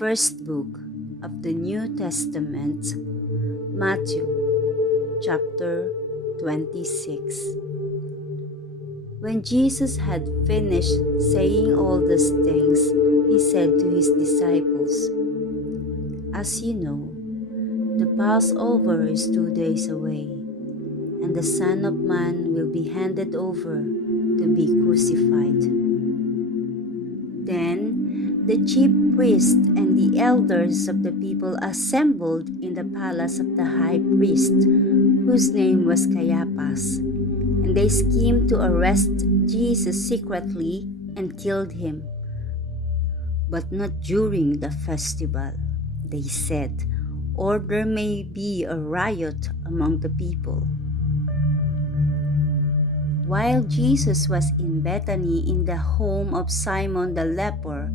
first book of the New Testament, Matthew chapter 26. When Jesus had finished saying all these things, he said to his disciples, "As you know, the Passover is 2 days away, and the Son of Man will be handed over to be crucified." Then the chief priests and the elders of the people assembled in the palace of the high priest, whose name was Caiaphas, and they schemed to arrest Jesus secretly and killed him. But not during the festival, they said, or there may be a riot among the people. While Jesus was in Bethany in the home of Simon the leper,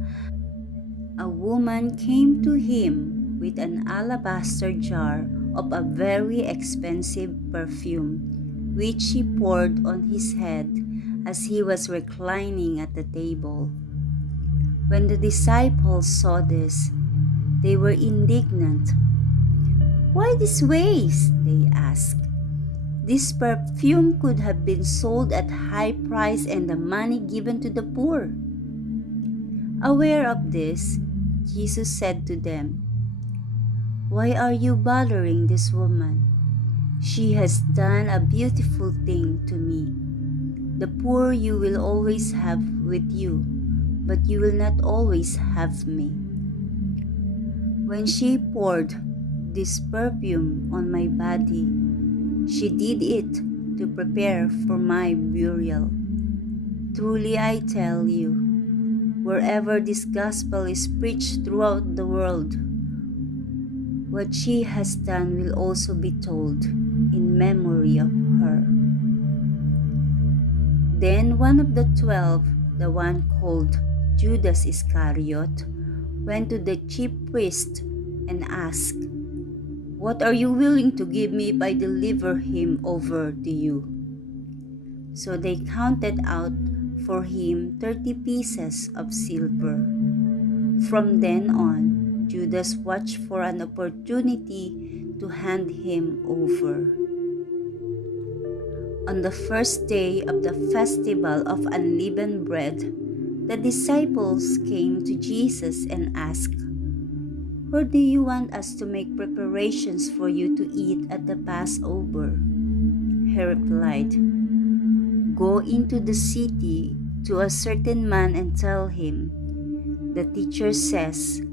a woman came to him with an alabaster jar of a very expensive perfume, which she poured on his head as he was reclining at the table. When the disciples saw this, they were indignant. "Why this waste?" they asked. "This perfume could have been sold at high price and the money given to the poor." Aware of this, Jesus said to them, "Why are you bothering this woman? She has done a beautiful thing to me. The poor you will always have with you, but you will not always have me. When she poured this perfume on my body, she did it to prepare for my burial. Truly I tell you, wherever this gospel is preached throughout the world, what she has done will also be told in memory of her." Then one of the 12, the one called Judas Iscariot, went to the chief priest and asked, "What are you willing to give me if I deliver him over to you?" So they counted out for him 30 pieces of silver. From then on, Judas watched for an opportunity to hand him over. On the first day of the festival of unleavened bread, the disciples came to Jesus and asked, "Where do you want us to make preparations for you to eat at the Passover?" He replied, "Go into the city to a certain man and tell him, 'The teacher says,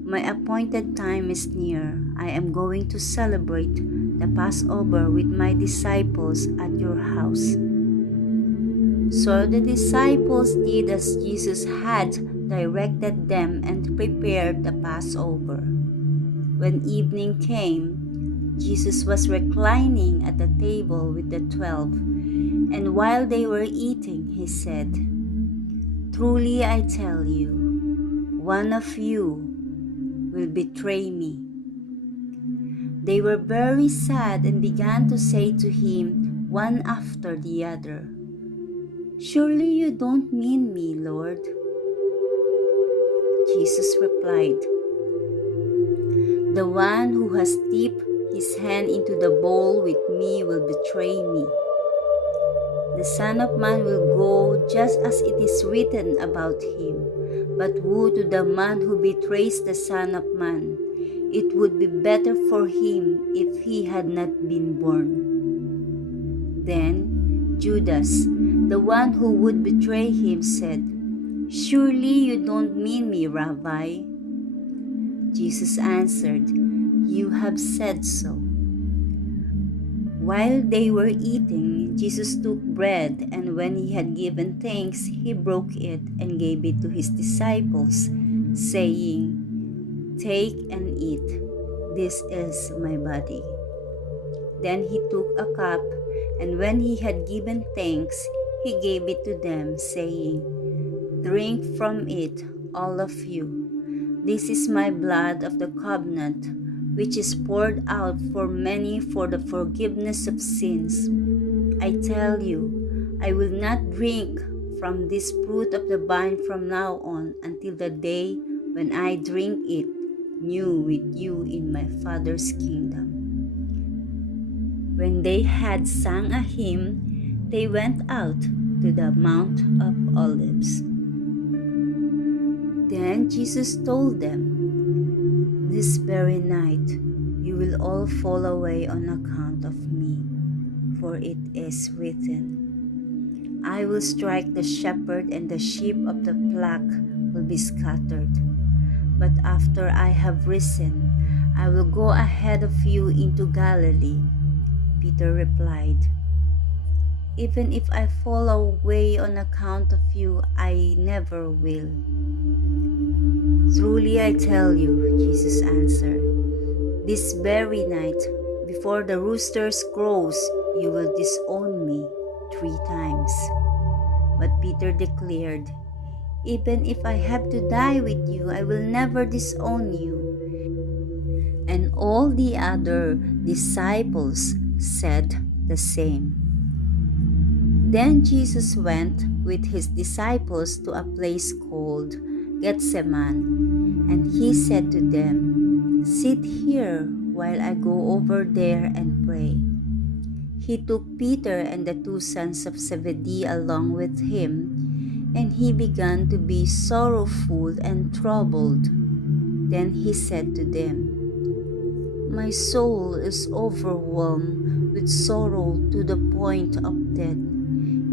my appointed time is near. I am going to celebrate the Passover with my disciples at your house.'" So the disciples did as Jesus had directed them and prepared the Passover. When evening came, Jesus was reclining at the table with the 12, and while they were eating, he said, "Truly I tell you, one of you will betray me." They were very sad and began to say to him one after the other, "Surely you don't mean me, Lord." Jesus replied, "The one who has dipped his hand into the bowl with me will betray me. The Son of Man will go just as it is written about him. But woe to the man who betrays the Son of Man. It would be better for him if he had not been born." Then Judas, the one who would betray him, said, "Surely you don't mean me, Rabbi." Jesus answered, "You have said so." While they were eating, Jesus took bread, and when he had given thanks, he broke it and gave it to his disciples, saying, "Take and eat. This is my body." Then he took a cup, and when he had given thanks, he gave it to them, saying, "Drink from it, all of you. This is my blood of the covenant, which is poured out for many for the forgiveness of sins. I tell you, I will not drink from this fruit of the vine from now on until the day when I drink it new with you in my Father's kingdom." When they had sung a hymn, they went out to the Mount of Olives. Then Jesus told them, "This very night you will all fall away on account of me, for it is written, 'I will strike the shepherd and the sheep of the flock will be scattered.' But after I have risen, I will go ahead of you into Galilee." Peter replied, "Even if I fall away on account of you, I never will." "Truly I tell you," Jesus answered, "this very night, before the rooster crows, you will disown me 3 times." But Peter declared, "Even if I have to die with you, I will never disown you." And all the other disciples said the same. Then Jesus went with his disciples to a place called Gethsemane, and he said to them, "Sit here while I go over there and pray." He took Peter and the 2 sons of Zebedee along with him, and he began to be sorrowful and troubled. Then he said to them, "My soul is overwhelmed with sorrow to the point of death.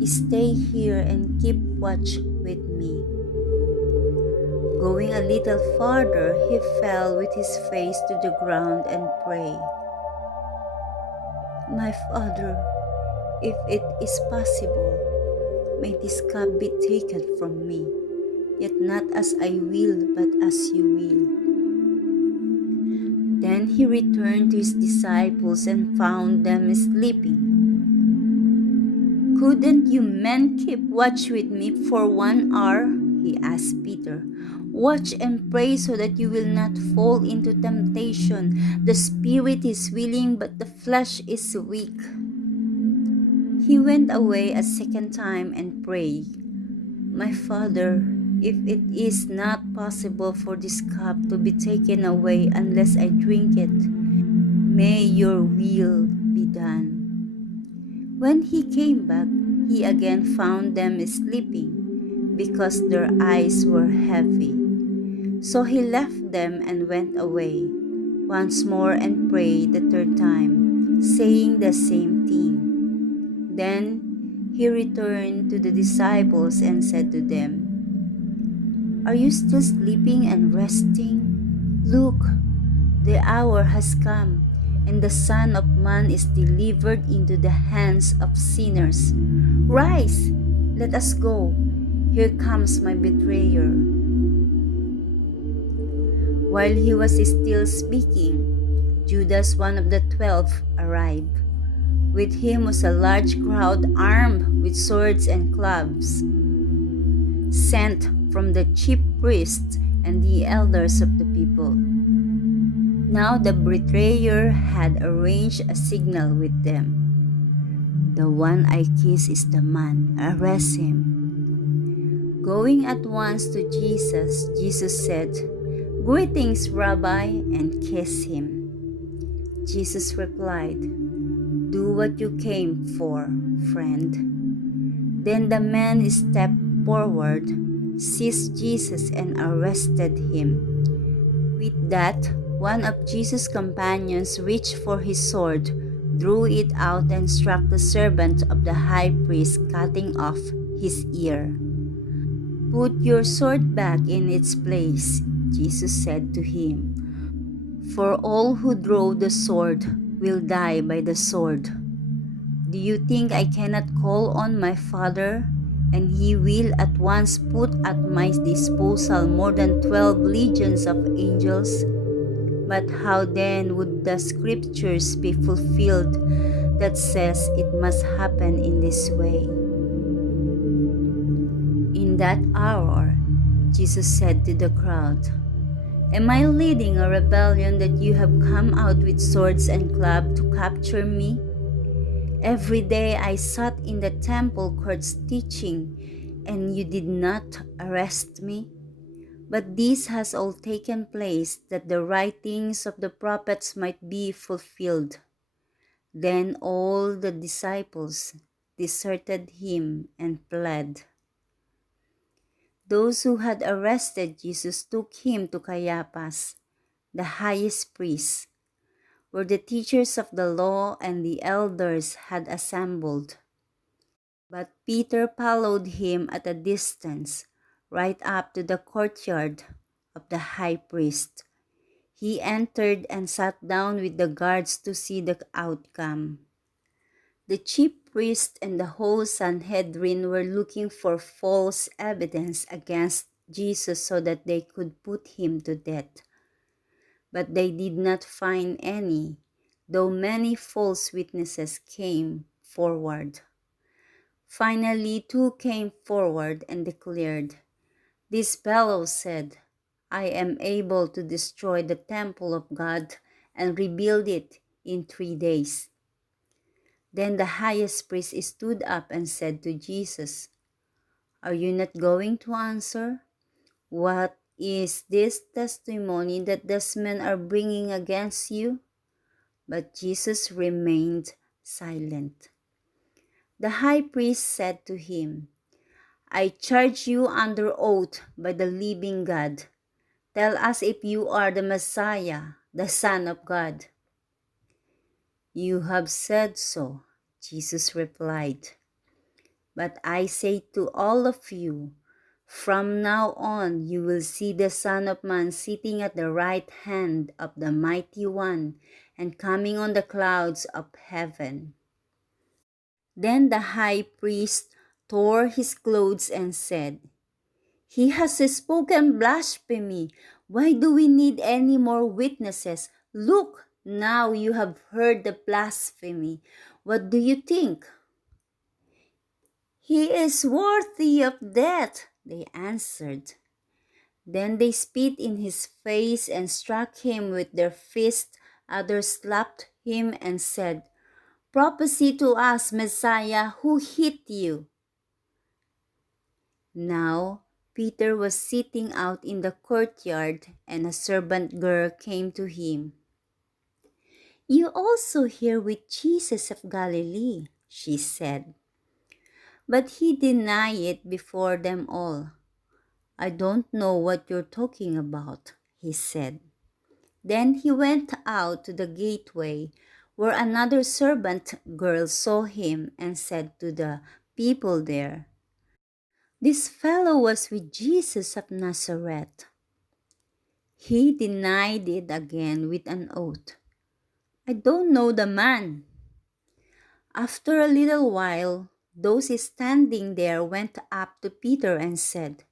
Stay here and keep watch with me." Going a little farther, he fell with his face to the ground and prayed, "My Father, if it is possible, may this cup be taken from me, yet not as I will, but as you will." Then he returned to his disciples and found them sleeping. "Couldn't you men keep watch with me for 1 hour?" he asked Peter. "Watch and pray so that you will not fall into temptation. The spirit is willing, but the flesh is weak." He went away a second time and prayed, "My Father, if it is not possible for this cup to be taken away unless I drink it, may your will be done." When he came back, he again found them sleeping, because their eyes were heavy. So he left them and went away once more and prayed the 3rd time, saying the same thing. Then he returned to the disciples and said to them, "Are you still sleeping and resting? Look, the hour has come, and the Son of Man is delivered into the hands of sinners. Rise, let us go. Here comes my betrayer." While he was still speaking, Judas, one of the 12, arrived. With him was a large crowd armed with swords and clubs, sent from the chief priests and the elders of the people. Now the betrayer had arranged a signal with them. "The one I kiss is the man. Arrest him." Going at once to Jesus, Jesus said, "Greetings, Rabbi," and kissed him. Jesus replied, "Do what you came for, friend." Then the man stepped forward, seized Jesus, and arrested him. With that, one of Jesus' companions reached for his sword, drew it out, and struck the servant of the high priest, cutting off his ear. "Put your sword back in its place," Jesus said to him, "for all who draw the sword will die by the sword. Do you think I cannot call on my Father, and he will at once put at my disposal more than 12 legions of angels? But how then would the scriptures be fulfilled that says it must happen in this way?" In that hour, Jesus said to the crowd, "Am I leading a rebellion that you have come out with swords and clubs to capture me? Every day I sat in the temple courts teaching, and you did not arrest me. But this has all taken place that the writings of the prophets might be fulfilled. Then all the disciples deserted him and fled. Those who had arrested Jesus took him to Caiaphas, the highest priest, where the teachers of the law and the elders had assembled. But Peter followed him at a distance, right up to the courtyard of the high priest. He entered and sat down with the guards to see the outcome. The chief priest and the whole Sanhedrin were looking for false evidence against Jesus so that they could put him to death. But they did not find any, though many false witnesses came forward. Finally, two came forward and declared, "This fellow said, 'I am able to destroy the temple of God and rebuild it in 3 days.'" Then the highest priest stood up and said to Jesus, "Are you not going to answer? What is this testimony that these men are bringing against you?" But Jesus remained silent. The high priest said to him, "I charge you under oath by the living God. Tell us if you are the Messiah, the Son of God." "You have said so," Jesus replied. "But I say to all of you, from now on you will see the Son of Man sitting at the right hand of the Mighty One and coming on the clouds of heaven." Then the high priest tore his clothes and said, "He has spoken blasphemy. Why do we need any more witnesses? Look, now you have heard the blasphemy. What do you think?" "He is worthy of death," they answered. Then they spit in his face and struck him with their fists. Others slapped him and said, "Prophesy to us, Messiah, who hit you?" Now Peter was sitting out in the courtyard, and a servant girl came to him. "You also here with Jesus of Galilee," she said. But he denied it before them all. "I don't know what you're talking about," he said. Then he went out to the gateway, where another servant girl saw him and said to the people there, "This fellow was with Jesus of Nazareth." He denied it again with an oath. "I don't know the man." After a little while, those standing there went up to Peter and said,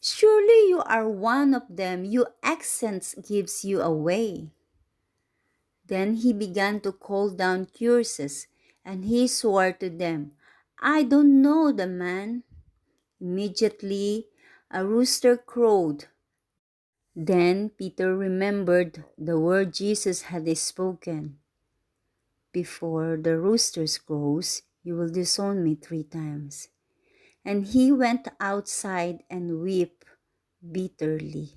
"Surely you are one of them. Your accent gives you away." Then he began to call down curses, and he swore to them, "I don't know the man." Immediately, a rooster crowed. Then Peter remembered the word Jesus had spoken. "Before the rooster crows, you will disown me 3 times." And he went outside and wept bitterly.